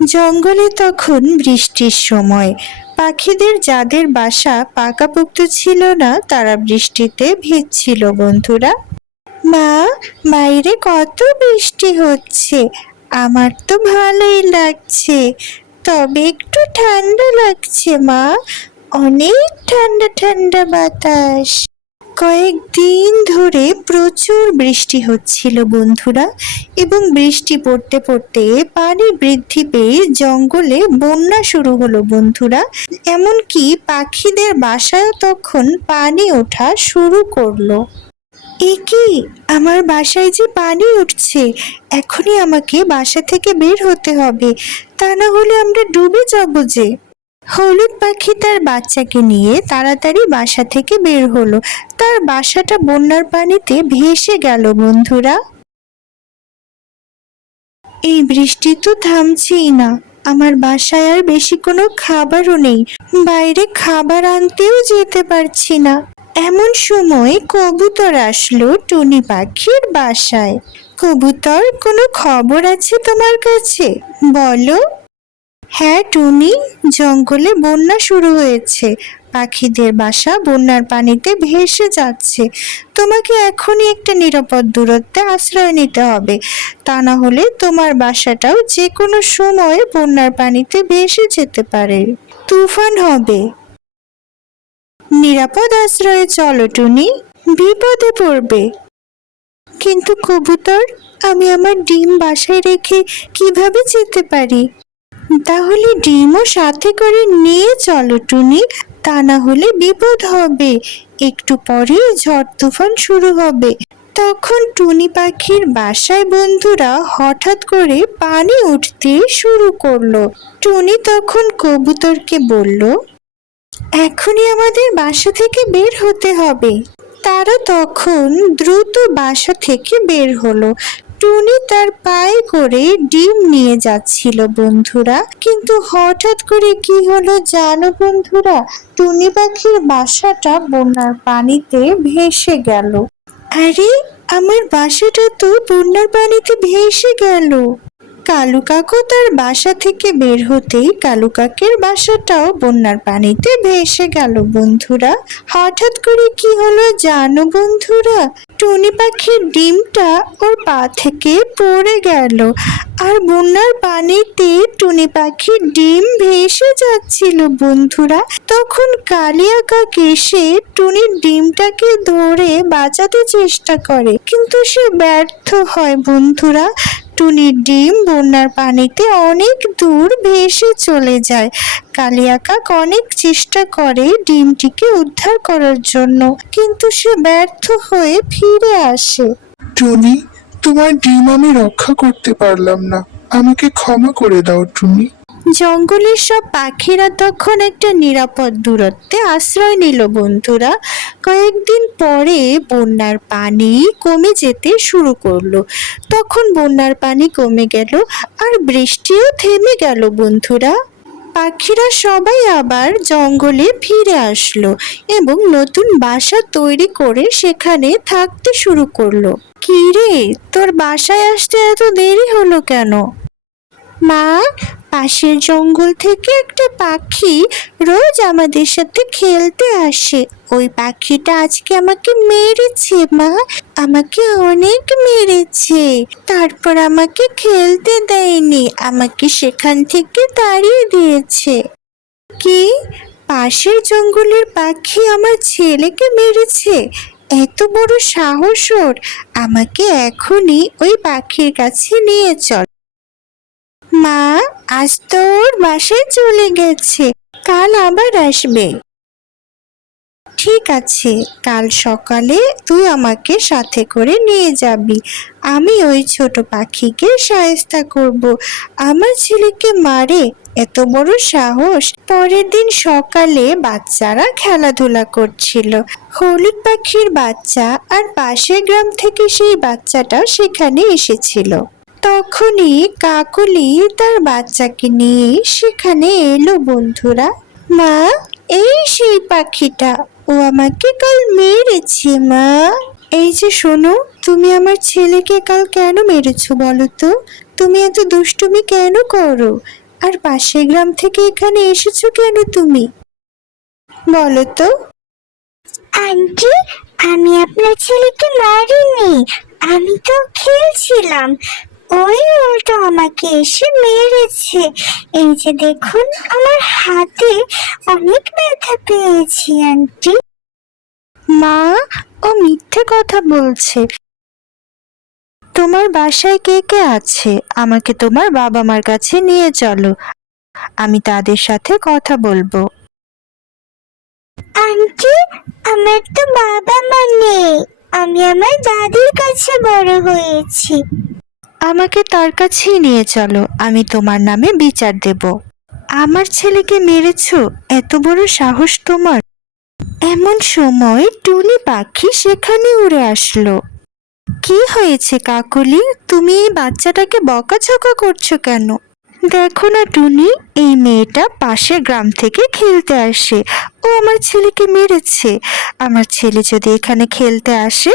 জঙ্গলে তখন বৃষ্টির সময়। পাখিদের যাদের বাসা পাকাপোক্ত ছিল না তারা বৃষ্টিতে ভিজছিল বন্ধুরা। মা, বাইরে কত বৃষ্টি হচ্ছে, আমার তো ভালোই লাগছে, তবে একটু ঠান্ডা লাগছে মা, অনেক ঠান্ডা ঠান্ডা বাতাস। কয়েকদিন ধরে প্রচুর বৃষ্টি হচ্ছিল বন্ধুরা, এবং বৃষ্টি পড়তে পড়তে পানি বৃদ্ধি পেয়ে জঙ্গলে বন্যা শুরু হলো বন্ধুরা। এমনকি পাখিদের বাসায়ও তখন পানি ওঠা শুরু করলো। এ কি, আমার বাসায় যে পানি উঠছে, এখনই আমাকে বাসা থেকে বের হতে হবে, তা না হলে আমরা ডুবে যাব যে। হলুদ পাখি তার বাচ্চাকে নিয়ে তাড়াতাড়ি বাসা থেকে বের হলো। তার বাসাটা বন্যার পানিতে ভেসে গেল বন্ধুরা। এই বৃষ্টি তো থামছেই না, আমার বাসায় আর বেশি কোনো খাবারও নেই, বাইরে খাবার আনতেও যেতে পারছি না। এমন সময় কবুতর আসলো টুনি পাখির বাসায়। কবুতর, কোনো খবর আছে তোমার কাছে, বলো। হ্যাঁ টুনি, জঙ্গলে বন্যা শুরু হয়েছে, পাখিদের বাসা বন্যার পানিতে ভেসে যাচ্ছে। তোমাকে এখনই একটা নিরাপদ দূরত্বে আশ্রয় নিতে হবে, তা না হলে তোমার বাসাটাও যে কোনো সময় বন্যার পানিতে ভেসে যেতে পারে, তুফান হবে। নিরাপদ আশ্রয়ে চলো টুনি, বিপদে পড়বে। কিন্তু কবুতর, আমি আমার ডিম বাসায় রেখে কিভাবে যেতে পারি? তাহলে ডিমও সাথে করে নিয়ে চলো টুনি, তা না হলে বিপদ হবে, একটু পরে ঝড় তুফান শুরু হবে। তখন টুনি পাখির বাসায় বন্ধুরা হঠাৎ করে পানি উঠতে শুরু করলো। টুনি তখন কবুতরকে বলল, এখনই আমাদের বাসা থেকে বের হতে হবে। তারা তখন দ্রুত বাসা থেকে বের হলো। টুনি তার পায়ে করে ডিম নিয়ে যাচ্ছিল বন্ধুরা, কিন্তু হঠাৎ করে কি হলো জানো বন্ধুরা? টুনি পাখির বাসাটা বন্যার পানিতে ভেসে গেল। আরে, আমার বাসাটা তো বন্যার পানিতে ভেসে গেল। কালু কাকু তার বাসা থেকে বের হতেই কালু কাকের বাসাটাও বন্যার পানিতে ভেসে গেল বন্ধুরা। হঠাৎ করে কি হলো জানো বন্ধুরা? টুনি পাখির ডিমটা ওর পা থেকে পড়ে গেল, আর বন্যার পানিতে টুনি পাখির ডিম ভেসে যাচ্ছিল বন্ধুরা। তখন কালিয়া কাক এসে টুনির ডিমটাকে ধরে বাঁচাতে চেষ্টা করে, কিন্তু সে ব্যর্থ হয় বন্ধুরা। টুনির ডিম বন্যার পানিতে অনেক দূর ভেসে চলে যায়। কালিয়া কাক অনেক চেষ্টা করে ডিমটিকে উদ্ধার করার জন্য, কিন্তু সে ব্যর্থ হয়ে ফিরে আসে। টুনি, তোমার ডিম আমি রক্ষা করতে পারলাম না, আমাকে ক্ষমা করে দাও টুনি। জঙ্গলের সব পাখিরা তখন একটা নিরাপদ দূরত্বে আশ্রয় নিল বন্ধুরা। কয়েকদিন পরে বন্যার পানি কমে যেতে শুরু করলো। তখন বন্যার পানি কমে গেল আর বৃষ্টিও থেমে গেল বন্ধুরা। পাখিরা সবাই আবার জঙ্গলে ফিরে আসলো এবং নতুন বাসা তৈরি করে সেখানে থাকতে শুরু করলো। কি রে, তোর বাসায় আসতে এত দেরি হলো কেন? মা, পাশের জঙ্গল থেকে একটা পাখি রোজ আমাদের সাথে খেলতে আসে, ওই পাখিটা আজকে আমাকে মেরেছে মা, আমাকে অনেক মেরেছে, তারপর আমাকে খেলতে দেয়নি, আমাকে সেখান থেকে তাড়িয়ে দিয়েছে। কি, পাশের জঙ্গলের পাখি আমার ছেলেকে মেরেছে? এত বড় সাহস ওর! আমাকে এখনই ওই পাখির কাছে নিয়ে চল। মা, আজ তো ওর বাসায় চলে গেছে, কাল আবার আসবে। ঠিক আছে, কাল সকালে তুই আমাকে সাথে করে নিয়ে যাবি, আমি ওই ছোট পাখিকে শায়েস্তা করব। আমার ছেলেকে মারে, এত বড় সাহস! পরের দিন সকালে বাচ্চারা খেলাধুলা করছিল। হলুদ পাখির বাচ্চা আর পাশের গ্রাম থেকে সেই বাচ্চাটা সেখানে এসেছিল। তখনই কাকলি তার বাচ্চাকে নিয়ে সেখানে এলো বন্ধুরা। মা, এই সেই পাখিটা, ও আমাকে কাল মেরেছে মা। এই যে শোনো, তুমি আমার ছেলেকে কাল কেন মেরেছো বলো তো? তুমি এত দুষ্টুমি কেন করো? আর পাশের গ্রাম থেকে এখানে এসেছো কেন তুমি, বলো তো? আন্টি, আমি আপনার ছেলেকে মারিনি, আমি তো খেলছিলাম। ওই উল্টো আমাকে এসে মেরেছে। এই যে দেখুন, আমার হাতে অনেক ব্যথা পেয়েছি আন্টি। মা, ও মিথ্যে কথা বলছে। তোমার বাসায় কে কে আছে? আমাকে তোমার বাবা মার কাছে নিয়ে চলো, আমি তাদের সাথে কথা বলবো। আন্টি, আমার তো বাবা মা নেই, আমি আমার দাদির কাছে বড় হয়েছি। আমাকে তার কাছেই নিয়ে চলো, আমি তোমার নামে বিচার দেব। আমার ছেলেকে মেরেছো? এত বড় সাহস তোমার! এমন সময় টুনি পাখি সেখানে উড়ে আসলো। কি হয়েছে কাকলি, তুমি এই বাচ্চাটাকে বকাঝকা করছো কেন? দেখো না টুনি, এই মেয়েটা পাশের গ্রাম থেকে খেলতে আসে, ও আমার ছেলেকে মেরেছে। আমার ছেলে যদি এখানে খেলতে আসে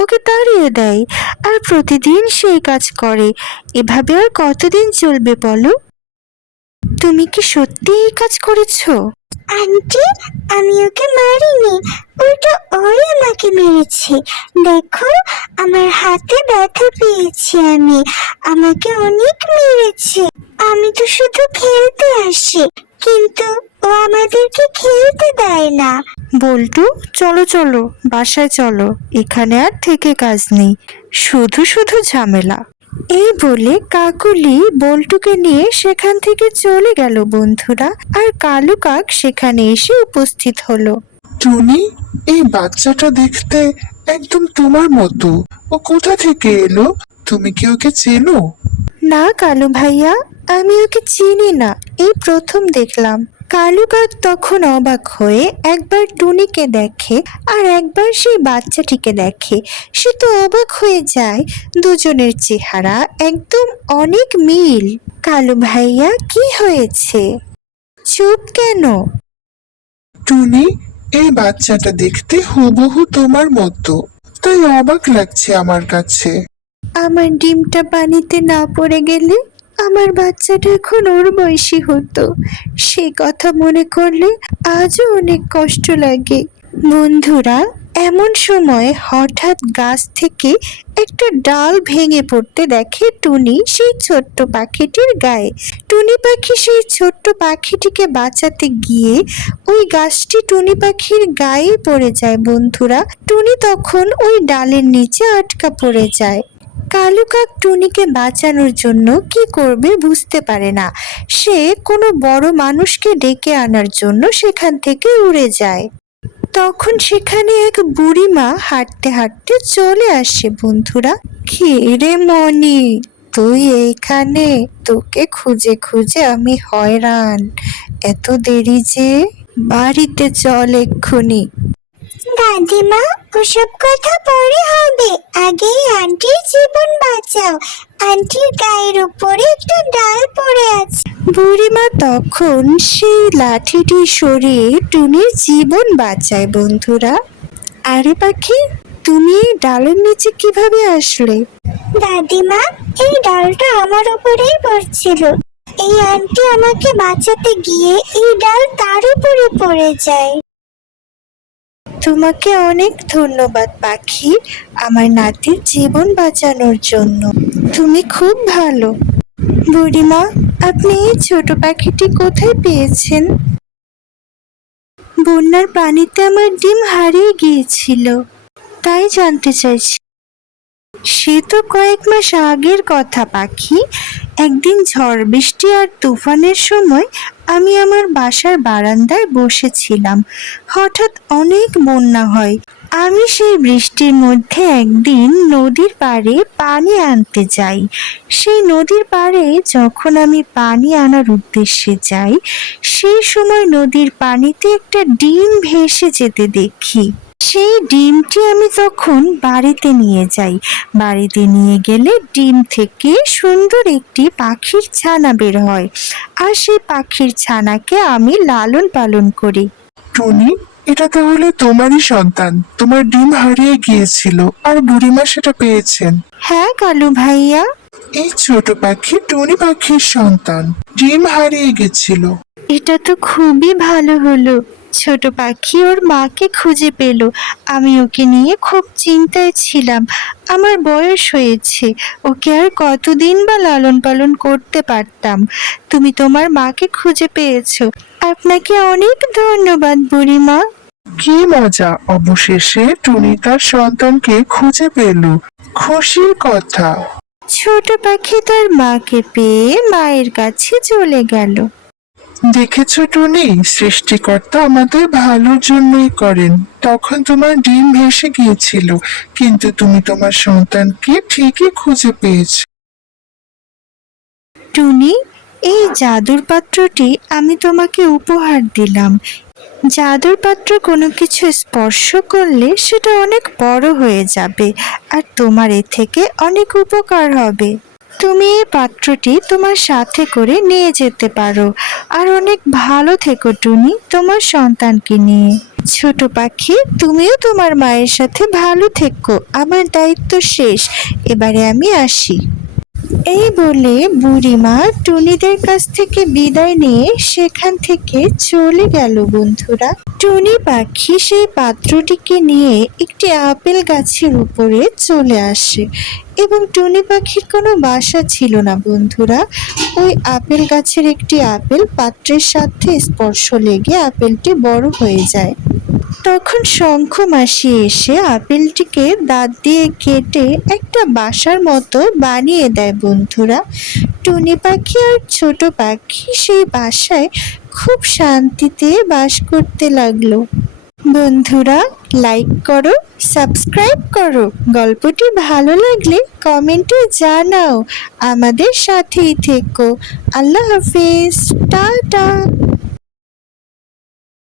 ওকে তাড়িয়ে দেয়, আর প্রতিদিন সেই কাজ করে। এভাবে আর কতদিন চলবে বলো? তুমি কি সত্যি এই কাজ করেছো? আন্টি, আমি ওকে মারিনি, উল্টো ওই আমাকে মেরেছে। দেখো, আমার হাতে ব্যথা পেয়েছি আমি, আমাকে অনেক মেরেছে। আমি তো শুধু খেলতে আসি, কিন্তু ও আমাদেরকে খেলতে দেয় না। বল্টু, চলো চলো, বাসায় চলো, এখানে আর থেকে কাজ নেই, শুধু শুধু ঝামেলা। এই বলে কাকুলি বল্টুকে নিয়ে সেখান থেকে চলে গেল বন্ধুরা। আর কালু কাক সেখানে এসে উপস্থিত হলো। টুনি, এই বাচ্চাটা দেখতে একদম তোমার মতো। ও কোথা থেকে এলো? তুমি কি ওকে চেনো? না কালু ভাইয়া, আমি ওকে চিনি না, এই প্রথম দেখলাম। কালু কাক তখন অবাক হয়ে একবার টুনিকে দেখে আর একবার সেই বাচ্চাটিকে দেখে। সে তো অবাক হয়ে যায়, দুজনের চেহারা একদম অনেক মিল। কালু ভাইয়া, কি হয়েছে? চুপ কেন? টুনি, এই বাচ্চাটা দেখতে হুবহু তোমার মতো, তাই অবাক লাগছে আমার কাছে। আমার ডিমটা পানিতে না পড়ে গেলে আমার বাচ্চাটা এখন ওর বয়সী হতো। সে কথা মনে করলে আজও অনেক কষ্ট লাগে। বন্ধুরা, এমন সময় হঠাৎ গাছ থেকে একটা ডাল ভেঙে পড়তে দেখে টুনি সেই ছোট্ট পাখিটির গায়ে। টুনি পাখি সেই ছোট্ট পাখিটিকে বাঁচাতে গিয়ে ওই গাছটি টুনি পাখির গায়ে পড়ে যায়। বন্ধুরা, টুনি তখন ওই ডালের নিচে আটকা পড়ে যায়। কালু কাক টুনিকে বাঁচানোর জন্য কি করবে বুঝতে পারে না। সে কোনো বড় মানুষকে ডেকে আনার জন্য সেখান থেকে উড়ে যায়। তখন সেখানে এক বুড়িমা হাঁটতে হাঁটতে চলে আসে। বন্ধুরা, কে রে মনি, তুই এইখানে? তোকে খুঁজে খুঁজে আমি হয়রান। এত দেরি যে, বাড়িতে চল এক্ষুনি। দাদিমা, ওসব কথা পরে হবে, আগে আন্টির জীবন বাঁচাও। আন্টির গায়ের উপরে একটা ডাল পড়ে আছে। বুড়িমা তখন সেই লাঠিটি সরিয়ে টুনির জীবন বাঁচায়। বন্ধুরা, আরে পাখি, তুমি এই ডালের নিচে কিভাবে আসলে? দাদিমা, এই ডালটা আমার উপরেই পড়ছিল। এই আন্টি আমাকে বাঁচাতে গিয়ে এই ডাল তার উপরে পড়ে যায়। তোমাকে অনেক ধন্যবাদ পাখি, আমার নাতির জীবন বাঁচানোর জন্য। তুমি খুব ভালো। বুড়িমা, আপনি এই ছোট পাখিটি কোথায় পেয়েছেন? বন্যার পানিতে আমার ডিম হারিয়ে গিয়েছিল, তাই জানতে চাইছি। সে তো কয়েক মাস আগের কথা পাখি। একদিন ঝড় বৃষ্টি আর তুফানের সময় আমি আমার বাসার বারান্দায় বসেছিলাম। হঠাৎ অনেক বন্যা হয়। আমি সেই বৃষ্টির মধ্যে একদিন নদীর পাড়ে পানি আনতে যাই। সেই নদীর পাড়ে যখন আমি পানি আনার উদ্দেশ্যে যাই, সেই সময় নদীর পানিতে একটা ডিম ভেসে যেতে দেখি। সেই ডিমটি আমি তখন বাড়িতে নিয়ে যাই। বাড়িতে নিয়ে গেলে ডিম থেকে সুন্দর একটি পাখির ছানা বের হয়, আর সেই পাখির ছানাকে আমি লালন পালন করি। টুনি, এটা তাহলে তোমারই সন্তান। তোমার ডিম হারিয়ে গিয়েছিল আর বুড়িমা সেটা পেয়েছেন। হ্যাঁ কালু ভাইয়া। এই ছোট পাখি টুনি পাখির সন্তান, ডিম হারিয়ে গেছিল। এটা তো খুবই ভালো হলো, ছোট পাখি ওর মাকে খুঁজে পেল। আমি ওকে নিয়ে খুব চিন্তায় ছিলাম। আমার বয়স হয়েছে, ওকে আর কতদিন বা লালন পালন করতে পারতাম। তুমি তোমার মাকে খুঁজে পেয়েছো, আপনাকে অনেক ধন্যবাদ বুড়িমা। কি মজা, অবশেষে টুনি তার সন্তানকে খুঁজে পেল। খুশির কথা। ছোট পাখি তার মাকে পেয়ে মায়ের কাছে চলে গেল। দেখেছো টুনি, সৃষ্টিকর্তা আমাদের ভালোর জন্যই করেন। তখন তোমার ডিম ভেসে গিয়েছিল, কিন্তু তুমি তোমার সন্তানকে ঠিকই খুঁজে পেয়েছো। টুনি, এই জাদুর পাত্রটি আমি তোমাকে উপহার দিলাম। জাদুর পাত্র কোনো কিছু স্পর্শ করলে সেটা অনেক বড় হয়ে যাবে, আর তোমার এ থেকে অনেক উপকার হবে। তুমি এই পাত্রটি তোমার সাথে করে নিয়ে যেতে পারো। আর অনেক ভালো থেকো টুনি, তোমার সন্তানকে নিয়ে। ছোট পাখি, তুমিও তোমার মায়ের সাথে ভালো থেকো। আমার দায়িত্ব শেষ, এবারে আমি আসি। এই বলে বুড়িমা টুনিদের কাছ থেকে বিদায় নিয়ে সেখান থেকে চলে গেল। বন্ধুরা, টুনি পাখি সেই পাত্রটিকে নিয়ে একটি আপেল গাছের উপরে চলে আসে, এবং টুনি পাখির কোনো বাসা ছিল না। বন্ধুরা, ওই আপেল গাছের একটি আপেল পাত্রের সাথে স্পর্শ লেগে আপেলটি বড় হয়ে যায়। তখন শঙ্খ মাসি এসে আপেলটিকে দাঁত দিয়ে কেটে একটা বাসার মতো বানিয়ে দেয়। বন্ধুরা, টুনি পাখি আর ছোট পাখি সেই বাসায় খুব শান্তিতে বাস করতে লাগলো। বন্ধুরা, লাইক করো, সাবস্ক্রাইব করো। গল্পটি ভালো লাগলে কমেন্টে জানাও। আমাদের সাথেই থেকো। আল্লাহ হাফেজ, টাটা।